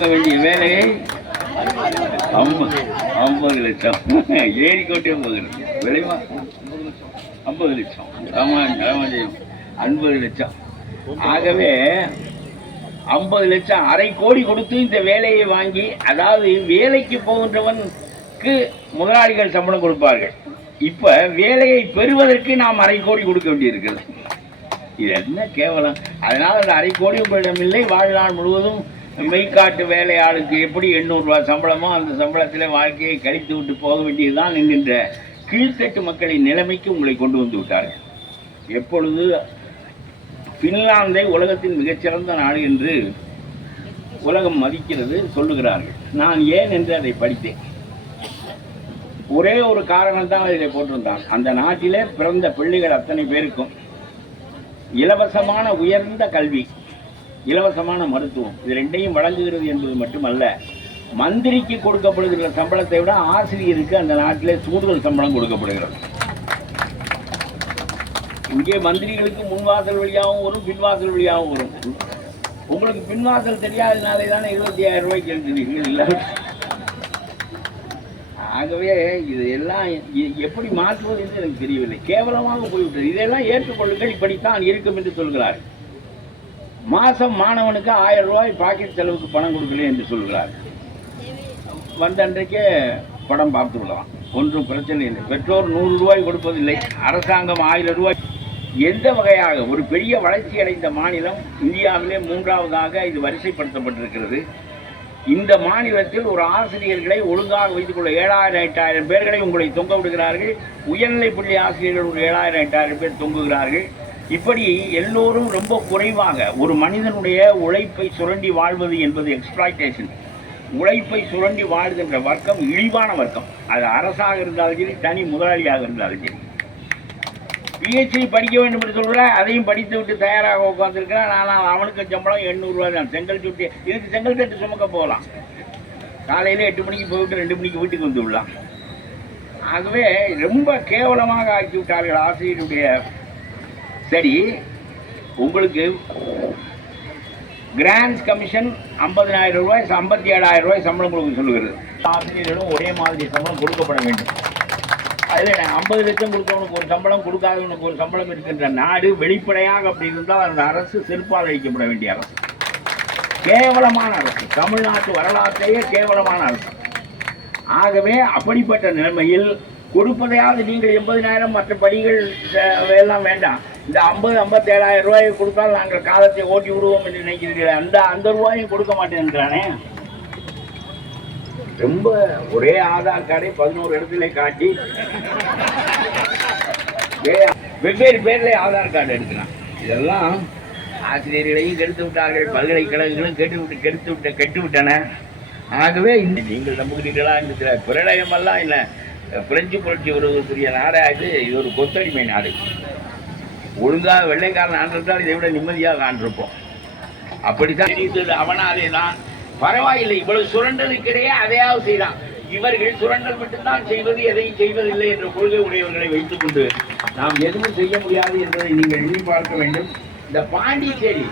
வேண்டிய வேலையை ஐம்பது ஐம்பது லட்சம். ஏறிக்கோட்டே போகுது விளைவா ஐம்பது லட்சம். ராமாயணம் ராமஜெயம் ஐம்பது லட்சம். ஆகவே ஐம்பது லட்சம் அரை கோடி கொடுத்து இந்த வேலையை வாங்கி அதாவது வேலைக்கு போகின்றவனுக்கு முதலாளிகள் சம்பளம் கொடுப்பார்கள். இப்ப வேலையை பெறுவதற்கு நாம் அரை கோடி கொடுக்க வேண்டியிருக்கிறது. இது என்ன கேவலம்? அதனால் அந்த அரை கோடி உங்களிடம் இல்லை. வாழ்நாள் முழுவதும் மெய்க்காட்டு வேலையாளுக்கு எப்படி எண்ணூறுரூவா சம்பளமோ அந்த சம்பளத்தில் வாழ்க்கையை கழித்து விட்டு போக வேண்டியதுதான் என்கின்ற கீழ்த்தட்டு மக்களின் நிலைமைக்கு உங்களை கொண்டு வந்து விட்டார்கள். எப்பொழுது பின்லாந்தை உலகத்தின் மிகச்சிறந்த நாடு என்று உலகம் மதிக்கிறது சொல்லுகிறார்கள். நான் ஏன் என்று அதை படித்தேன். ஒரே ஒரு காரணம் தான் அதில் போட்டிருந்தான். அந்த நாட்டிலே பிறந்த பிள்ளைகள் அத்தனை பேருக்கும் இலவசமான உயர்ந்த கல்வி இலவசமான மருத்துவம். இது ரெண்டையும் வழங்குகிறது என்பது மட்டுமல்ல மந்திரிக்கு கொடுக்கப்படுகிற சம்பளத்தை விட ஆசிரியருக்கு அந்த நாட்டிலே கூடுதல் சம்பளம் கொடுக்கப்படுகிறது. இங்கே மந்திரிகளுக்கு முன்வாசல் வழியாகவும் வரும் பின்வாசல் வழியாகவும் வரும். உங்களுக்கு பின்வாசல் தெரியாதனாலே தானே இருபத்தி ஆயிரம் ரூபாய்க்கு எழுதுனீர்கள் இல்லை ஆகவே இது எல்லாம் எப்படி மாற்றுவது என்று எனக்கு தெரியவில்லை. கேவலமாக போய்விட்டது. இதெல்லாம் ஏற்றுக்கொள்ளுங்கள் இப்படித்தான் இருக்கும் என்று சொல்கிறார்கள். மாதம் மாணவனுக்கு ஆயிரம் ரூபாய் பாக்கெட் செலவுக்கு பணம் கொடுக்கல என்று சொல்கிறார். வந்த அன்றைக்கே படம் பார்த்து விடலாம். ஒன்றும் பிரச்சனை இல்லை. பெற்றோர் நூறு ரூபாய் கொடுப்பதில்லை. அரசாங்கம் ஆயிரம் ரூபாய். எந்த வகையாக? ஒரு பெரிய வளர்ச்சி அடைந்த மாநிலம் இந்தியாவிலே மூன்றாவதாக இது வரிசைப்படுத்தப்பட்டிருக்கிறது. இந்த மாநிலத்தில் ஒரு ஆசிரியர்களை ஒழுங்காக வைத்துக் கொள்ள ஏழாயிரம் எட்டாயிரம் பேர்களை உங்களை தொங்க விடுகிறார்கள். உயர்நிலைப் பள்ளி ஆசிரியர்கள் ஒரு ஏழாயிரம் எட்டாயிரம் பேர் தொங்குகிறார்கள். இப்படி எல்லோரும் ரொம்ப குறைவாக ஒரு மனிதனுடைய உழைப்பை சுரண்டி வாழ்வது என்பது எக்ஸ்பிளாய்டேஷன் உழைப்பை சுரண்டி வாழ்கின்ற வர்க்கம் இழிவான வர்க்கம். அது அரசாக இருந்தாலும் சரி தனி முதலாளியாக இருந்தாலும் சரி. பிஹெச்டி படிக்க வேண்டும் என்று சொல்கிற அதையும் படித்து விட்டு தயாராக உட்காந்துருக்கிறேன் ஆனால் அவனுக்கு சம்பளம் எண்ணூறுரூவா தான். செங்கல் சுட்டி இதுக்கு செங்கல் தட்டு சுமக்க போகலாம். காலையில் எட்டு மணிக்கு போய்விட்டு ரெண்டு மணிக்கு வீட்டுக்கு வந்து விடலாம். ஆகவே ரொம்ப கேவலமாக ஆக்கி விட்டார்கள் ஆசிரியருடைய சரி உங்களுக்கு கிராண்ட்ஸ் கமிஷன் ஐம்பதினாயிரம் ரூபாய் ஐம்பத்தி ஏழாயிரம் ரூபாய் சம்பளம் கொடுக்க சொல்லுகிறது. ஆசிரியர்களும் ஒரே மாதிரி சம்பளம் கொடுக்கப்பட வேண்டும். அதில் ஐம்பது லட்சம் கொடுத்தவனுக்கு ஒரு சம்பளம் கொடுக்காதவனுக்கு ஒரு சம்பளம் இருக்கின்ற நாடு வெளிப்படையாக அப்படி இருந்தால் அந்த அரசு செருப்பால் அழிக்கப்பட வேண்டிய அரசு. கேவலமான அரசு. தமிழ்நாட்டு வரலாற்றையே கேவலமான அரசு. ஆகவே அப்படிப்பட்ட நிலைமையில் கொடுப்பதையாவது நீங்கள் எண்பதினாயிரம் மற்ற படிகள் எல்லாம் வேண்டாம். இந்த ஐம்பது ஐம்பத்தேழாயிரம் ரூபாயை கொடுத்தால் நாங்கள் காலத்தை ஓட்டி விடுவோம் என்று நினைக்கிறீர்கள். அந்த அந்த ரூபாயும் கொடுக்க மாட்டேன்றானே ரொம்ப ஒரே ஆதார் கார்டை பதினோரு இடத்துல காட்டி வெவ்வேறு பேர்ல ஆதார் கார்டு எடுக்கிறான். இதெல்லாம் ஆசிரியர்களையும் கெடுத்து விட்டார்கள் பல்கலைக்கழகங்களும் கெட்டு விட்டு கெடுத்து விட்ட கெட்டு விட்டன. ஆகவே இந்த நீங்கள் நம்புகிறீர்களா? இந்த சில பிரளயமெல்லாம் இல்லை பிரெஞ்சு புரட்சி வருவதற்குரிய நாடாக இது ஒரு கொத்தடிமை நாடு. ஒழுங்காக வெள்ளைக்காரன் ஆண்டிருந்தால் இதை விட நிம்மதியாக ஆண்டிருப்போம். அப்படித்தான் தெரிந்தது அவனாலே தான் பரவாயில்லை இவ்வளவு சுரண்டலுக்கிடையே அதையாவது செய்தான் இவர்கள் சுரண்டல் மட்டும்தான் செய்வது எதையும் செய்வதில்லை என்ற கொள்கை உடையவர்களை வைத்துக் கொண்டு நாம் எதுவும் செய்ய முடியாது என்பதை நீங்கள் எண்ணி பார்க்க வேண்டும். இந்த பாண்டிச்சேரி